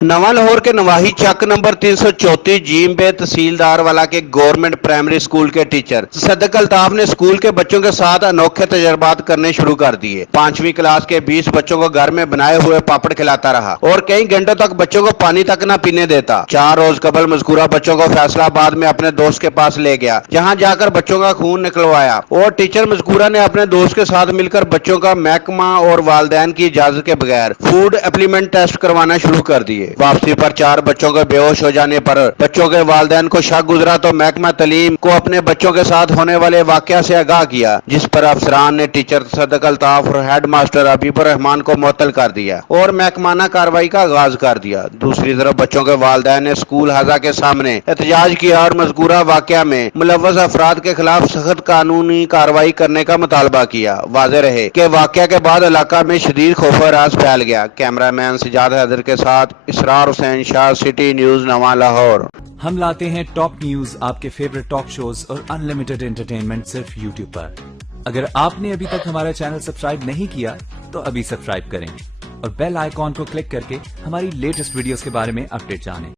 नवा लाहौर के नवाही चक number 334 gym बे तहसीलदार वाला के गवर्नमेंट प्राइमरी स्कूल के टीचर सदक अल्ताफ ने स्कूल के बच्चों के साथ अनोखे तजर्बात करने शुरू कर दिए। 5वीं क्लास के 20 बच्चों को घर में बनाए हुए पापड़ खिलाता रहा और कई घंटों तक बच्चों को पानी तक न पीने देता। 4 रोज कबल मजकूरा बच्चों को फैसलाबाद में अपने दोस्त के पास ले गया, जहाँ जाकर बच्चों का खून निकलवाया और टीचर मजकूरा ने अपने दोस्त के साथ मिलकर बच्चों का महकमा और वालदैन की इजाजत के बगैर फूड एप्लीमेंट टेस्ट करवाना शुरू कर दिए। वापसी पर 4 बच्चों के बेहोश हो जाने पर बच्चों के वालिदैन को शक गुजरा तो महकमा तालीम को अपने बच्चों के साथ होने वाले वाकया से आगाह किया, जिस पर अफसरान ने टीचर सदक अल्ताफ और हेड मास्टर हबीबुर रहमान को मुअत्तल कर दिया और महकमाना कार्रवाई का आगाज कर दिया। दूसरी तरफ बच्चों के वालिदैन ने स्कूल हाजा के सामने एहतजाज किया और मज़कूरा वाकया में मुलव्वस अफराद के खिलाफ सख्त कानूनी कार्रवाई करने का मुतालबा किया। वाज़ेह रहे कि वाकया के बाद इलाका में शदीद खौफ-ओ-हरास फैल गया। कैमरामैन सजाद हैदर के साथ इसरार हुसैन शाह, सिटी न्यूज, नवा लाहौर। हम लाते हैं टॉप न्यूज, आपके फेवरेट टॉक शोज और अनलिमिटेड एंटरटेनमेंट सिर्फ यूट्यूब पर। अगर आपने अभी तक हमारा चैनल सब्सक्राइब नहीं किया तो अभी सब्सक्राइब करें और बेल आइकॉन को क्लिक करके हमारी लेटेस्ट वीडियोस के बारे में अपडेट जानें।